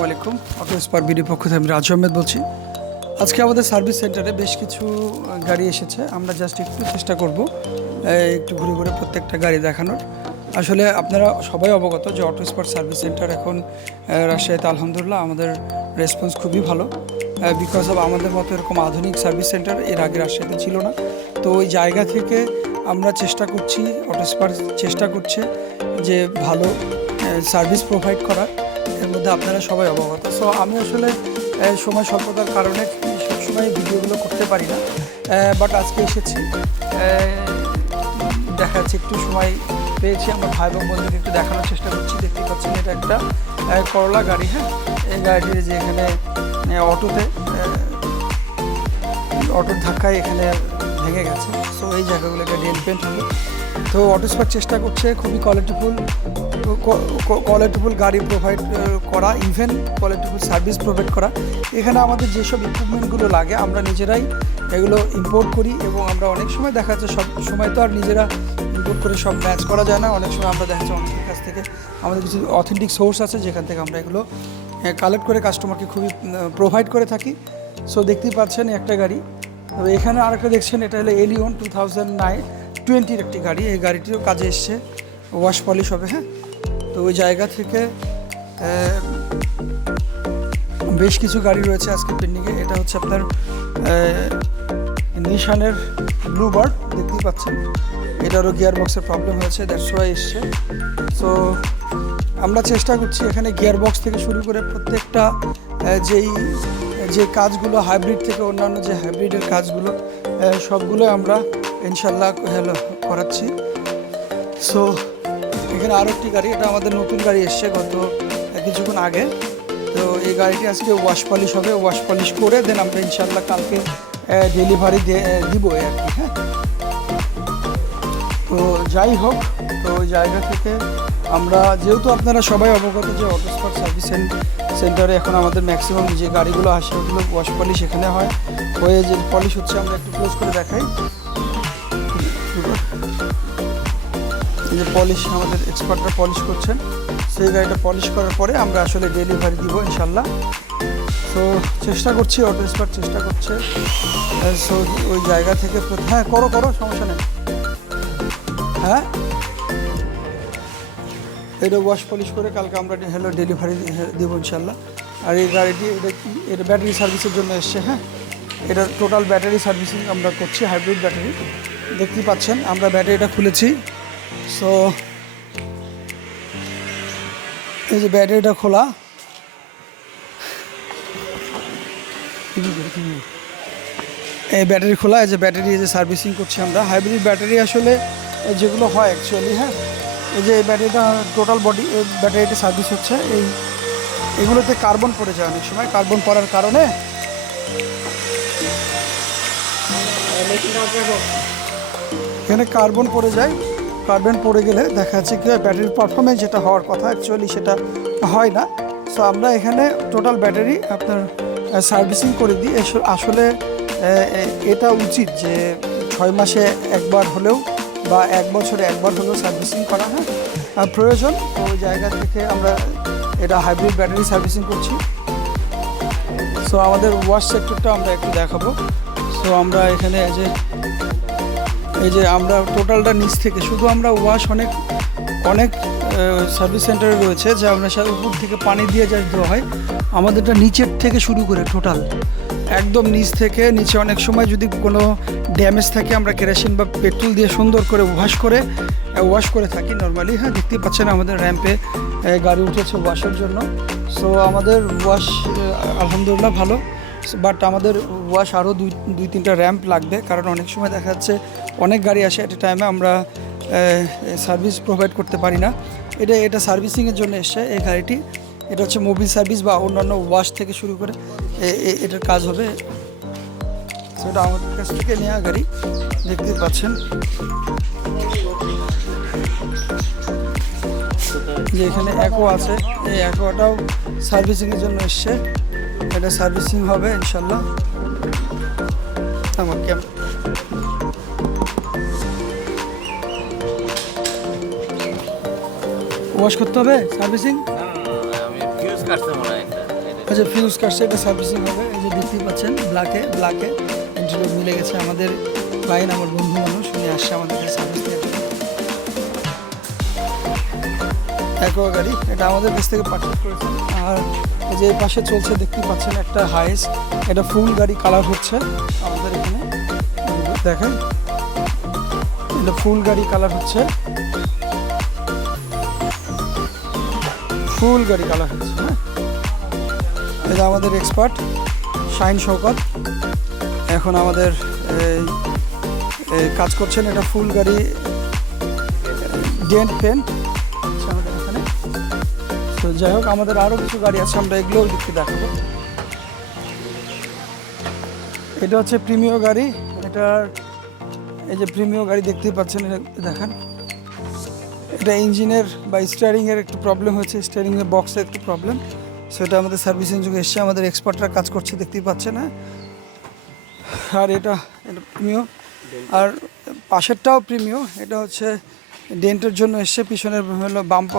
আসসালামু আলাইকুম। Auto spare BD পক্ষ থেকে আমি রাজ আহমেদ বলছি। আজকে আমাদের সার্ভিস সেন্টারে বেশ কিছু গাড়ি এসেছে। আমরা জাস্ট একটু চেষ্টা করব একটু ঘুরে ঘুরে প্রত্যেকটা গাড়ি দেখানোর। আসলে আপনারা সবাই অবগত যে অটো স্পার সার্ভিস সেন্টার এখন রাজশাহীতে আলহামদুলিল্লাহ আমাদের রেসপন্স খুবই ভালো। বিকজ অফ আমাদের মতো এরকম আধুনিক সার্ভিস সেন্টার এর আগে রাজশাহীতে ছিল না। তো ওই জায়গা থেকে আমরা চেষ্টা করছি, অটো স্পার চেষ্টা করছে যে ভালো সার্ভিস প্রোভাইড করার। এর মধ্যে আপনারা সবাই অবগত। সো আমি আসলে সময় স্বল্পতার কারণে সবসময় ভিডিওগুলো করতে পারি না। বাট আজকে এসেছি। দেখা যাচ্ছে একটু সময় পেয়েছি। আমার ভাই বোন বন্ধুকে একটু দেখানোর চেষ্টা করছি। দেখতে পাচ্ছেন এটা একটা করলা গাড়ি হ্যাঁ? এই গাড়িটির যে এখানে অটোতে অটোর ধাক্কায় এখানে ভেঙে গেছে। সো এই জায়গাগুলোকে ডেল পেন্ট তো অটো স্পার চেষ্টা করছে, খুবই কোয়ালিটিফুল কোয়ালিটিফুল গাড়ি প্রোভাইড করা ইভেন কোয়ালিটিফুল সার্ভিস প্রোভাইড করা। এখানে আমাদের যেসব ইকুইপমেন্টগুলো লাগে, আমরা নিজেরাই এগুলো ইম্পোর্ট করি এবং আমরা অনেক সময় দেখা যাচ্ছে সব সময় তো আর নিজেরা ইম্পোর্ট করে সব ম্যাচ করা যায় না। অনেক সময় আমরা দেখা যাচ্ছে অনেকের কাছ থেকে আমাদের কিছু অথেন্টিক সোর্স আছে, যেখান থেকে আমরা এগুলো কালেক্ট করে কাস্টমারকে খুবই প্রোভাইড করে থাকি। সো দেখতেই পাচ্ছেন একটা গাড়ি। তবে এখানে আরেকটা দেখছেন, এটা হলো এলিয়ন টু থাউজেন্ড নাইন টোয়েন্টির একটি গাড়ি, এই গাড়িটিও কাজে এসছে। ওয়াশ পলিশ হবে হ্যাঁ? তো ওই জায়গা থেকে বেশ কিছু গাড়ি রয়েছে আজকে পেন্ডিংয়ে এটা হচ্ছে আপনার নিশানের ব্লু বার্ড দেখতেই পাচ্ছেন। এটারও গিয়ার বক্সের প্রবলেম হয়েছে দ্যাটস ওয়াই এসছে। সো আমরা চেষ্টা করছি এখানে গিয়ার বক্স থেকে শুরু করে প্রত্যেকটা যেই, যে কাজগুলো হাইব্রিড থেকে অন্যান্য যে হাইব্রিডের কাজগুলো সবগুলো আমরা ইনশাল্লাহ হ্যালো, করাচ্ছি। সো এখানে আরও একটি গাড়ি, এটা আমাদের নতুন গাড়ি এসছে গত কিছুক্ষণ আগে। তো এই গাড়িটি আজকে ওয়াশ পলিশ হবে ওয়াশ পলিশ করে দেন আমরা ইনশাল্লাহ কালকে ডেলিভারি দিব আর কি হ্যাঁ। তো যাই হোক, তো ওই জায়গা থেকে আমরা, যেহেতু আপনারা সবাই অবগত যে অটোস্পট সার্ভিস সেন্টারে এখন আমাদের ম্যাক্সিমাম যে গাড়িগুলো আসে, ওগুলো ওয়াশ পলিশ এখানে হয়। হয়ে যে পলিশ হচ্ছে, আমরা একটু ক্লোজ করে দেখাই। যে পলিশ আমাদের এক্সপার্টরা পলিশ করছেন, সেই গাড়িটা পলিশ করার পরে আমরা আসলে ডেলিভারি দিব ইনশাল্লাহ তো চেষ্টা করছি অটো এক্সপার্ট চেষ্টা করছে। সো ওই জায়গা থেকে হ্যাঁ করো করো, সমস্যা নেই। হ্যাঁ? এটা ওয়াশ পলিশ করে কালকে আমরা হ্যালো ডেলিভারি দেবো ইনশাল্লাহ আর এই গাড়িটি, এটা কি? এটা ব্যাটারি সার্ভিসের জন্য এসছে হ্যাঁ? এটা টোটাল ব্যাটারি সার্ভিসিং আমরা করছি হাইব্রিড ব্যাটারি দেখতেই পাচ্ছেন, আমরা ব্যাটারিটা খুলেছি। সো এই যে ব্যাটারিটা খোলা। এই ব্যাটারি খোলা, এই যে ব্যাটারি এই যে সার্ভিসিং করছি আমরা। হাইব্রিড ব্যাটারি আসলে যেগুলো হয় অ্যাকচুয়ালি হ্যাঁ? এই যে এই ব্যাটারিটা টোটাল বডি ব্যাটারিটা সার্ভিস হচ্ছে। এই, এগুলোতে কার্বন পড়ে যায় অনেক সময়। কার্বন পড়ার কারণে এখানে কার্বন পড়ে যায়। কার্বন পড়ে গেলে দেখা যাচ্ছে কি হয় ব্যাটারির পারফরমেন্স যেটা হওয়ার কথা অ্যাকচুয়ালি সেটা হয় না। সো আমরা এখানে টোটাল ব্যাটারি আপনার সার্ভিসিং করে দিই। আসলে এটা উচিত যে ছয় মাসে একবার হলেও বা এক বছরে একবার হলেও সার্ভিসিং করা, হয়? আর প্রয়োজন তো ওই জায়গা থেকে আমরা এটা হাইব্রিড ব্যাটারি সার্ভিসিং করছি। সো আমাদের ওয়াশ সেক্টরটা আমরা একটু দেখাবো। সো আমরা এখানে যে এই যে আমরা টোটালটা নিচ থেকে, শুধু আমরা ওয়াশ অনেক অনেক সার্ভিস সেন্টারে রয়েছে, যে আমরা উপর থেকে পানি দিয়ে যা দেওয়া হয়। আমাদেরটা নিচের থেকে শুরু করে টোটাল একদম নিচ থেকে, নিচে অনেক সময় যদি কোনো ড্যামেজ থাকে, আমরা কেরোসিন বা পেট্রোল দিয়ে সুন্দর করে ওয়াশ করে ওয়াশ করে থাকি নর্মালি হ্যাঁ দেখতেই পাচ্ছেন আমাদের র্যাম্পে গাড়ি উঠেছে ওয়াশের জন্য। সো আমাদের ওয়াশ আলহামদুলিল্লাহ ভালো। বাট আমাদের ওয়াশ আরও দুই দুই, তিনটা র্যাম্প লাগবে। কারণ অনেক সময় দেখা যাচ্ছে অনেক গাড়ি আসে এট টাইমে আমরা সার্ভিস প্রোভাইড করতে পারি না। এটা এটা সার্ভিসিংয়ের জন্য এসছে এই গাড়িটি। এটা হচ্ছে মোবিল সার্ভিস বা অন্যান্য ওয়াশ থেকে শুরু করে এটার কাজ হবে। সেটা আমাদের কাছ থেকে নেওয়া গাড়ি। দেখতে পাচ্ছেন। যে এখানে অ্যাকো আছে, এই অ্যাকোয়াটাও সার্ভিসিংয়ের জন্য এসছে। এটা সার্ভিসিং হবে ইনশাল্লাহ আমার ওয়াশ করতে হবে সার্ভিসিং? আচ্ছা ফিউজ কাটছে, এটা সার্ভিসিং হবে। এই যে দেখতেই পাচ্ছেন ব্ল্যাকে ব্ল্যাকে এন্ট্রিলো মিলে গেছে আমাদের ক্লায়েন্ট আমার বন্ধু মানুষ, উনি আসছে আমাদের সার্ভিস দিয়ে গাড়ি, এটা আমাদের কাছ থেকে পারচেস করেছেন আর যে পাশে চলছে দেখতেই পাচ্ছেন একটা হাইস এটা ফুল গাড়ি কালার হচ্ছে আমাদের এখানে। দেখেন, এটা ফুল গাড়ি কালার হচ্ছে। ফুল গাড়ি কালার হচ্ছে হ্যাঁ। এটা আমাদের এক্সপার্ট শাইন শৌকত এখন আমাদের কাজ করছেন এটা ফুল গাড়ি, ডেন্ট পেন্ট। যাই হোক, আমাদের আরও কিছু গাড়ি আছে, আমরা এগুলোও দিকে দেখাবো। এটা হচ্ছে প্রিমিয় গাড়ি এটার এই যে প্রিমিয় গাড়ি দেখতেই পাচ্ছেন, এটা দেখেন। এটা ইঞ্জিনের বা স্টিয়ারিংয়ের একটু প্রবলেম হয়েছে স্টিয়ারিংয়ের বক্সের একটু প্রবলেম সেটা আমাদের সার্ভিসিং যুগে এসছে আমাদের এক্সপার্টরা কাজ করছে, দেখতেই পাচ্ছেন হ্যাঁ? আর এটা এটা প্রিমিয় আর পাশেরটাও প্রিমিয় এটা হচ্ছে ডেন্টের জন্য এসছে পিছনের হলো বাম্প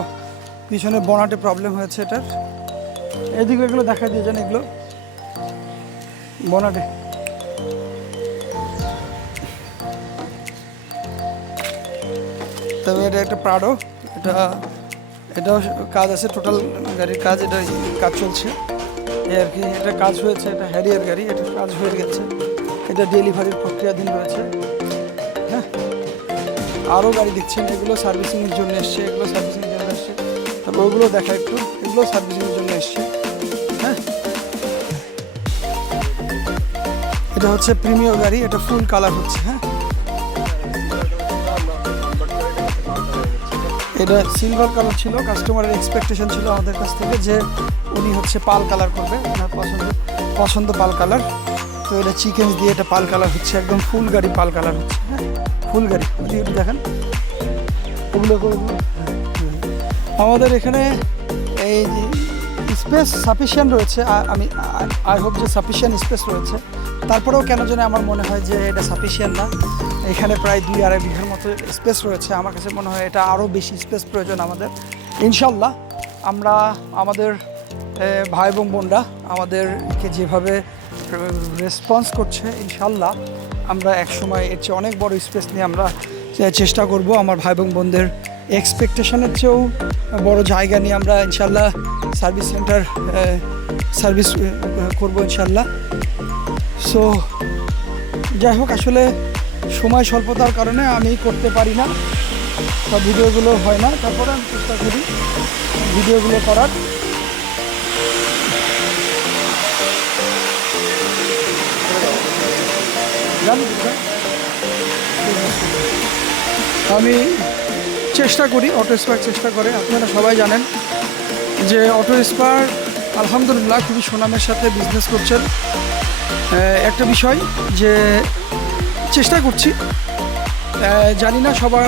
পিছনে বনাটে প্রবলেম হয়েছে এটার। এদিকে এগুলো দেখা দিয়েছেন এগুলো। বনাটে। তবে এটা একটা প্রাডো। এটা, এটাও কাজ আছে টোটাল গাড়ির কাজ এটা কাজ চলছে। এই আর কি, এটা কাজ হয়েছে, এটা হ্যারিয়ার গাড়ি, এটা কাজ হয়ে গেছে। এটা ডেলিভারির প্রক্রিয়াধীন রয়েছে। হ্যাঁ? আরও গাড়ি দেখছেন, এগুলো সার্ভিসিংয়ের জন্য এসছে, এগুলো তারপর ওগুলো দেখা একটু, এগুলো সার্ভিসিংয়ের জন্য এসছে। হ্যাঁ? এটা হচ্ছে প্রিমিয়ার গাড়ি, এটা ফুল কালার হচ্ছে হ্যাঁ? এটা সিলভার কালার ছিল কাস্টমারের এক্সপেকটেশন ছিল আমাদের কাছ থেকে যে উনি হচ্ছে পাল কালার করবে ওনার পছন্দ পছন্দ পাল কালার তো এটা চিকেন দিয়ে এটা পাল কালার হচ্ছে, একদম ফুল গাড়ি পাল কালার হচ্ছে হ্যাঁ? ফুল গাড়ি দেখেন। ওগুলো আমাদের এখানে এই স্পেস সাফিসিয়েন্ট রয়েছে আমি আই হোপ যে সাফিসিয়েন্ট স্পেস রয়েছে। তারপরেও কেন জানি আমার মনে হয় যে এটা সাফিসিয়েন্ট না। এখানে প্রায় দুই আড়াই বিঘার মতো স্পেস রয়েছে। আমার কাছে মনে হয় এটা আরও বেশি স্পেস প্রয়োজন আমাদের। ইনশাল্লাহ আমরা আমাদের ভাই এবং বোনরা আমাদেরকে যেভাবে রেসপন্স করছে, ইনশাল্লাহ আমরা একসময় এর চেয়ে অনেক বড় স্পেস নিয়ে আমরা চেষ্টা করব। আমার ভাই এবং বোনদের এক্সপেকটেশনের চেয়েও বড় জায়গা নিয়ে আমরা ইনশাল্লাহ সার্ভিস সেন্টার সার্ভিস করব ইনশাল্লাহ সো যাই হোক, আসলে সময় স্বল্পতার কারণে আমি করতে পারি না। সব ভিডিওগুলো হয় না, তারপরে আমি চেষ্টা করি ভিডিওগুলো করার। আমি চেষ্টা করি অটো স্পার চেষ্টা করে। আপনারা সবাই জানেন যে অটো স্পার আলহামদুলিল্লাহ খুবই সুনামের সাথে বিজনেস করছেন। একটা বিষয় যে চেষ্টা করছি। জানি না সবার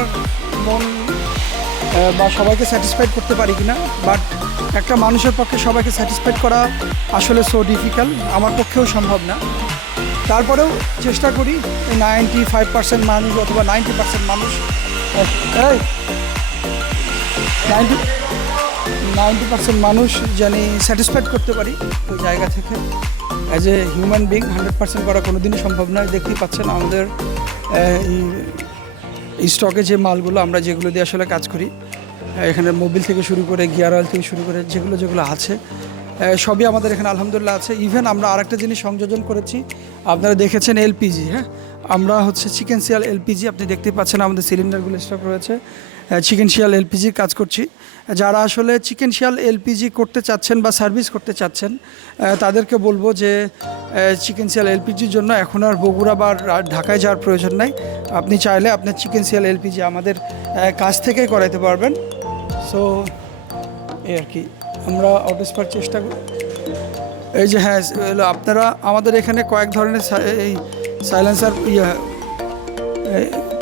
মন বা সবাইকে স্যাটিসফাইড করতে পারি কিনা বাট একটা মানুষের পক্ষে সবাইকে স্যাটিসফাইড করা আসলে সো ডিফিকাল্ট আমার পক্ষেও সম্ভব না। তারপরেও চেষ্টা করি নাইনটি ফাইভ পার্সেন্ট মানুষ অথবা নাইনটি পার্সেন্ট মানুষ নাইনটি নাইনটি পার্সেন্ট মানুষ জানি স্যাটিসফাইড করতে পারি ওই জায়গা থেকে। As a human being hundred percent করা কোনো দিনই সম্ভব নয়। দেখতেই পাচ্ছেন আমাদের স্টকে যে মালগুলো আমরা যেগুলো দিয়ে আসলে কাজ করি এখানে মোবিল থেকে শুরু করে গিয়ার অয়েল থেকে শুরু করে যেগুলো যেগুলো আছে সবই আমাদের এখানে আলহামদুলিল্লাহ আছে। ইভেন আমরা আরেকটা জিনিস সংযোজন করেছি, আপনারা দেখেছেন এলপিজি হ্যাঁ? আমরা হচ্ছে চিকেন শিয়াল এলপিজি আপনি দেখতে পাচ্ছেন আমাদের সিলিন্ডারগুলো স্টক রয়েছে। চিকেন শিয়াল এলপিজি কাজ করছি। যারা আসলে চিকেন শিয়াল এলপিজি করতে চাচ্ছেন বা সার্ভিস করতে চাচ্ছেন তাদেরকে বলব যে চিকেন শিয়াল এলপিজির জন্য এখন আর বগুড়া বা ঢাকায় যাওয়ার প্রয়োজন নাই। আপনি চাইলে আপনার চিকেন শিয়াল এলপিজি আমাদের কাছ থেকেই করাইতে পারবেন। সো এই আর কি, আমরা অটোস্পার চেষ্টা করি। এই যে হ্যাঁ আপনারা আমাদের এখানে কয়েক ধরনের এই সাইলেন্সার ইয়ে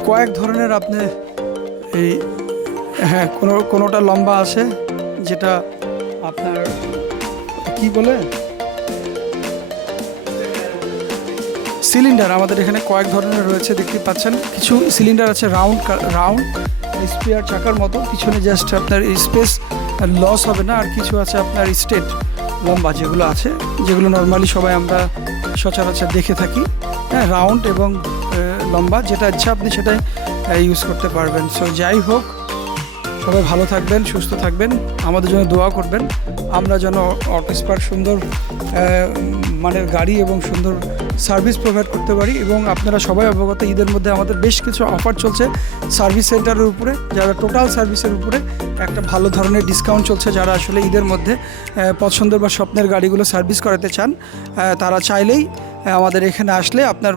কয়েক ধরনের আপনি এই হ্যাঁ কোনো, কোনোটা লম্বা আছে যেটা আপনার, কি বলে? সিলিন্ডার, আমাদের এখানে কয়েক ধরনের রয়েছে, দেখতে পাচ্ছেন। কিছু সিলিন্ডার আছে রাউন্ড রাউন্ড স্পিয়ার চাকার মতো, পিছনে জাস্ট আপনার স্পেস লস হবে না, আর কিছু আছে আপনার স্টেট লম্বা যেগুলো আছে, যেগুলো নর্মালি সবাই আমরা সচরাচর দেখে থাকি। হ্যাঁ রাউন্ড এবং লম্বা, যেটা ইচ্ছা আপনি সেটাই ইউজ করতে পারবেন। সো যাই হোক সবাই ভালো থাকবেন, সুস্থ থাকবেন। আমাদের জন্য দোয়া করবেন। আমরা যেন অটো সুন্দর মানের গাড়ি এবং সুন্দর সার্ভিস প্রোভাইড করতে পারি এবং আপনারা সবাই অবগত, ঈদের মধ্যে আমাদের বেশ কিছু অফার চলছে সার্ভিস সেন্টারের উপরে, যারা টোটাল সার্ভিসের উপরে একটা ভালো ধরনের ডিসকাউন্ট চলছে, যারা আসলে ঈদের মধ্যে পছন্দের বা স্বপ্নের গাড়িগুলো সার্ভিস করাতে চান তারা চাইলেই আমাদের এখানে আসলে আপনার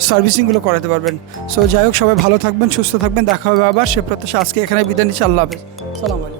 সার্ভিসিংগুলো করাতে পারবেন। সো যাই হোক, সবাই ভালো থাকবেন, সুস্থ থাকবেন, দেখা হবে আবার। সে প্রত্যাশা, আজকে এখানে বিদায় নিচ্ছি, আল্লাহ হাফেজ। সালাম আলাইকুম।